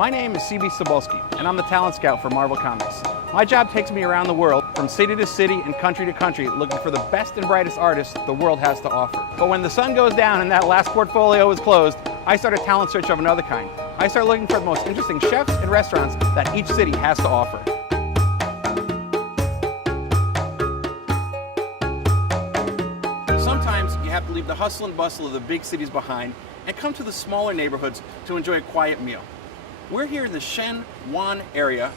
My name is Cebulski, and I'm the talent scout for Marvel Comics. My job takes me around the world, from city to city and country to country, looking for the best and brightest artists the world has to offer. But when the sun goes down and that last portfolio is closed, I start a talent search of another kind. I start looking for the most interesting chefs and restaurants that each city has to offer. Sometimes you have to leave the hustle and bustle of the big cities behind and come to the smaller neighborhoods to enjoy a quiet meal. We're here in the Shen Wan area,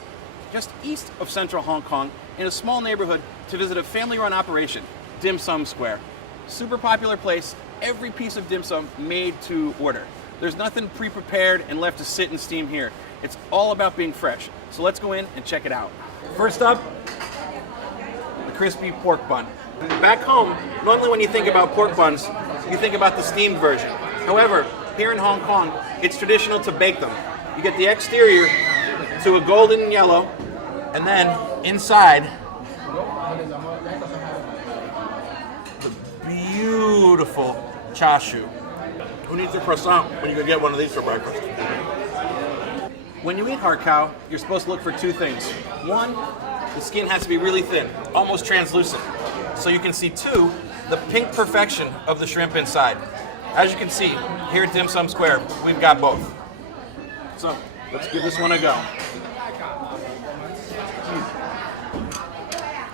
just east of central Hong Kong, in a small neighborhood to visit a family-run operation, Dim Sum Square. Super popular place, every piece of dim sum made to order. There's nothing pre-prepared and left to sit and steam here. It's all about being fresh. So let's go in and check it out. First up, the crispy pork bun. Back home, normally when you think about pork buns, you think about the steamed version. However, here in Hong Kong, it's traditional to bake them. You get the exterior to a golden yellow, and then inside, the beautiful char siu. Who needs a croissant when you could get one of these for breakfast? When you eat hard cow, you're supposed to look for two things. One, the skin has to be really thin, almost translucent, so you can see. Two, the pink perfection of the shrimp inside. As you can see, here at Dim Sum Square, we've got both. So, let's give this one a go.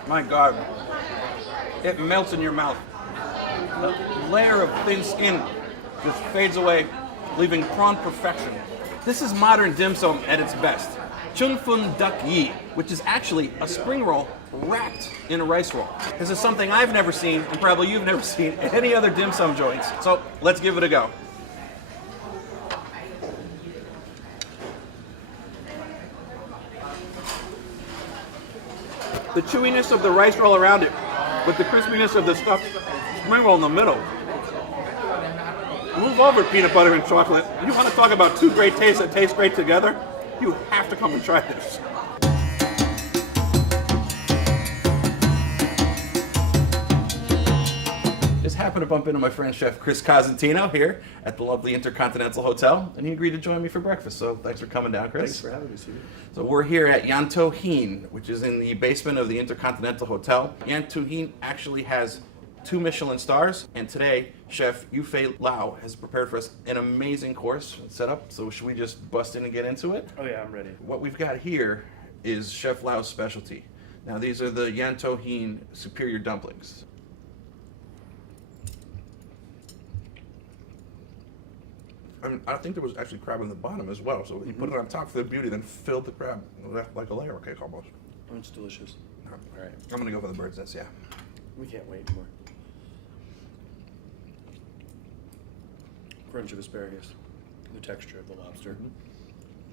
My God, it melts in your mouth. The layer of thin skin just fades away, leaving prawn perfection. This is modern dim sum at its best. Chung Fun Duck Yi, which is actually a spring roll wrapped in a rice roll. This is something I've never seen, and probably you've never seen, at any other dim sum joints. So let's give it a go. The chewiness of the rice roll around it, with the crispiness of the stuffed spring roll in the middle. Move over, peanut butter and chocolate. You want to talk about two great tastes that taste great together? You have to come and try this. Just happened to bump into my friend Chef Chris Cosentino here at the lovely Intercontinental Hotel, and he agreed to join me for breakfast. So thanks for coming down, Chris. Thanks for having me, Steve. So we're here at Yan To Hien, which is in the basement of the Intercontinental Hotel. Yan To Hien actually has 2 Michelin stars, and today Chef Yufei Lau has prepared for us an amazing course set up. So should we just bust in and get into it? Oh yeah, I'm ready. What we've got here is Chef Lau's specialty. Now these are the Yan To Hien superior dumplings. I think there was actually crab in the bottom as well, so he put it on top for the beauty, then filled the crab like a layer cake almost. Oh, it's delicious. All right, I'm gonna go for the bird's nest. Yeah. We can't wait anymore. Crunch of asparagus, the texture of the lobster,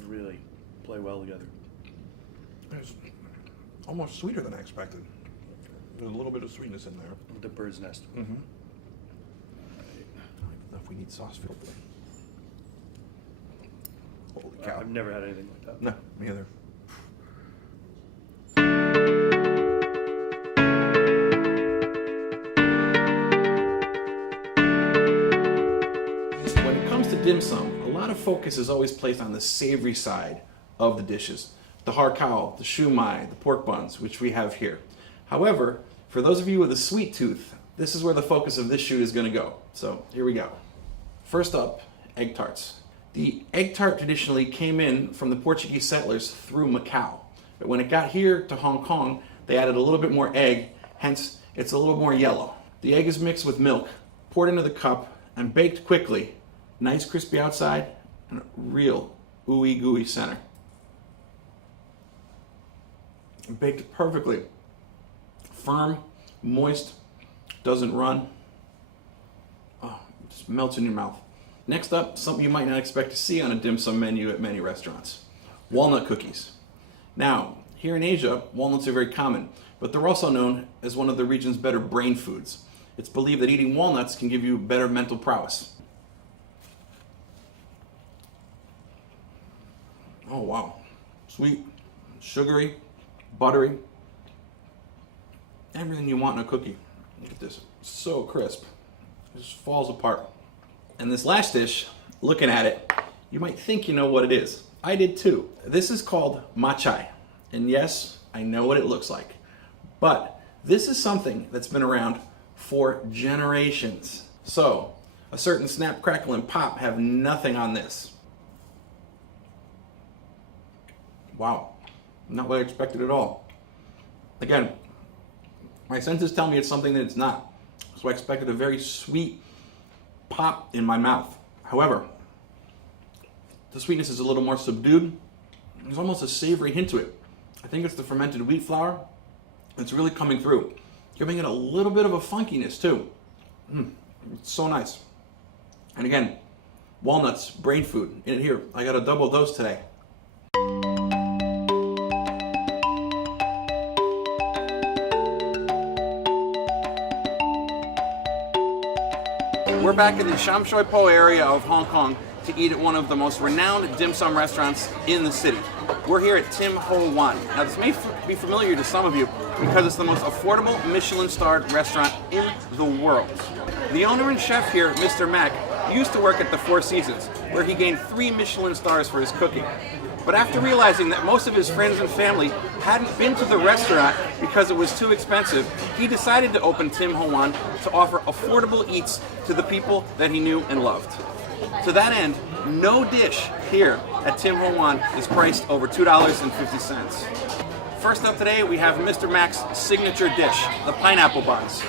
really play well together. It's almost sweeter than I expected. There's a little bit of sweetness in there. With the bird's nest. I don't even know if we need sauce for it. Holy cow. I've never had anything like that. No, me either. When it comes to dim sum, a lot of focus is always placed on the savory side of the dishes. The har cow, the shou mai, the pork buns, which we have here. However, for those of you with a sweet tooth, this is where the focus of this shoot is going to go. So here we go. First up, egg tarts. The egg tart traditionally came in from the Portuguese settlers through Macau. But when it got here to Hong Kong, they added a little bit more egg, hence it's a little more yellow. The egg is mixed with milk, poured into the cup, and baked quickly. Nice crispy outside, and a real ooey gooey center. And baked perfectly. Firm, moist, doesn't run. Oh, it just melts in your mouth. Next up, something you might not expect to see on a dim sum menu at many restaurants. Walnut cookies. Now, here in Asia, walnuts are very common, but they're also known as one of the region's better brain foods. It's believed that eating walnuts can give you better mental prowess. Oh wow. Sweet, sugary, buttery. Everything you want in a cookie. Look at this, so crisp. It just falls apart. And this last dish, looking at it, You might think you know what it is. I did too. This is called matcha. And yes, I know what it looks like. But this is something that's been around for generations. So, a certain Snap, Crackle, and Pop have nothing on this. Wow, not what I expected at all. Again, my senses tell me it's something that it's not. So I expected a very sweet pop in my mouth. However, the sweetness is a little more subdued. There's almost a savory hint to it. I think it's the fermented wheat flour. It's really coming through, giving it a little bit of a funkiness too. It's so nice. And again, walnuts, brain food in it here. I got a double dose today. We're back in the Sham Shui Po area of Hong Kong to eat at one of the most renowned dim sum restaurants in the city. We're here at Tim Ho Wan. Now this may be familiar to some of you because it's the most affordable Michelin-starred restaurant in the world. The owner and chef here, Mr. Mac, used to work at the Four Seasons, where he gained 3 Michelin stars for his cooking. But after realizing that most of his friends and family hadn't been to the restaurant because it was too expensive, he decided to open Tim Ho Wan to offer affordable eats to the people that he knew and loved. To that end, no dish here at Tim Ho Wan is priced over $2.50. First up today, we have Mr. Mac's signature dish, the pineapple buns.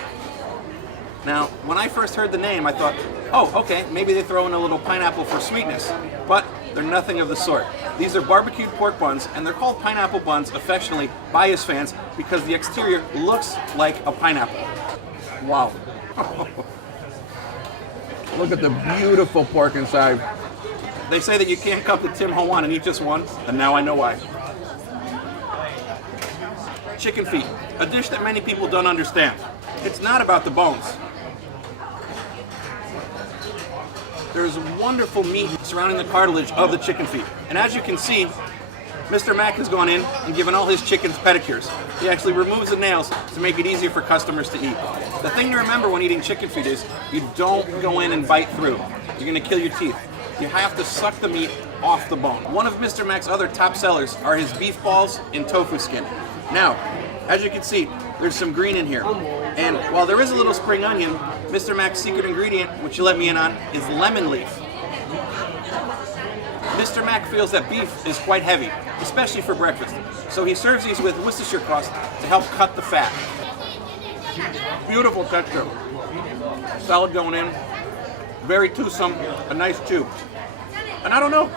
Now, when I first heard the name, I thought, oh, okay, maybe they throw in a little pineapple for sweetness. But they're nothing of the sort. These are barbecued pork buns, and they're called pineapple buns affectionately by his fans because the exterior looks like a pineapple. Wow. Look at the beautiful pork inside. They say that you can't come to Tim Ho Wan and eat just one, and now I know why. Chicken feet, a dish that many people don't understand. It's not about the bones. There's wonderful meat surrounding the cartilage of the chicken feet. And as you can see, Mr. Mac has gone in and given all his chickens pedicures. He actually removes the nails to make it easier for customers to eat. The thing to remember when eating chicken feet is you don't go in and bite through. You're gonna kill your teeth. You have to suck the meat off the bone. One of Mr. Mac's other top sellers are his beef balls in tofu skin. Now, as you can see, there's some green in here. And while there is a little spring onion, Mr. Mac's secret ingredient, which you let me in on, is lemon leaf. Mr. Mac feels that beef is quite heavy, especially for breakfast. So he serves these with Worcestershire crust to help cut the fat. Beautiful texture. Salad going in, very toothsome, a nice chew. And I don't know,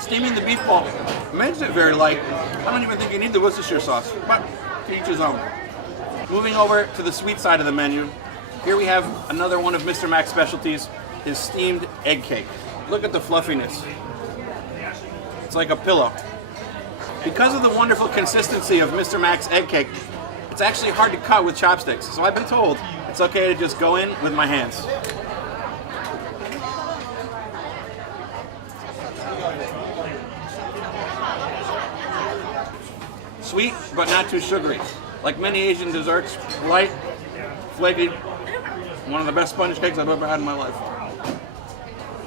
steaming the beef ball makes it very light. I don't even think you need the Worcestershire sauce, but to each his own. Moving over to the sweet side of the menu, here we have another one of Mr. Mac's specialties, his steamed egg cake. Look at the fluffiness. It's like a pillow. Because of the wonderful consistency of Mr. Mac's egg cake, it's actually hard to cut with chopsticks. So I've been told it's okay to just go in with my hands. Sweet, but not too sugary. Like many Asian desserts, light, flaky, one of the best sponge cakes I've ever had in my life.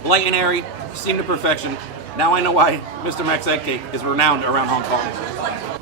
Light and airy, steamed to perfection. Now I know why Mr. Mac's egg cake is renowned around Hong Kong.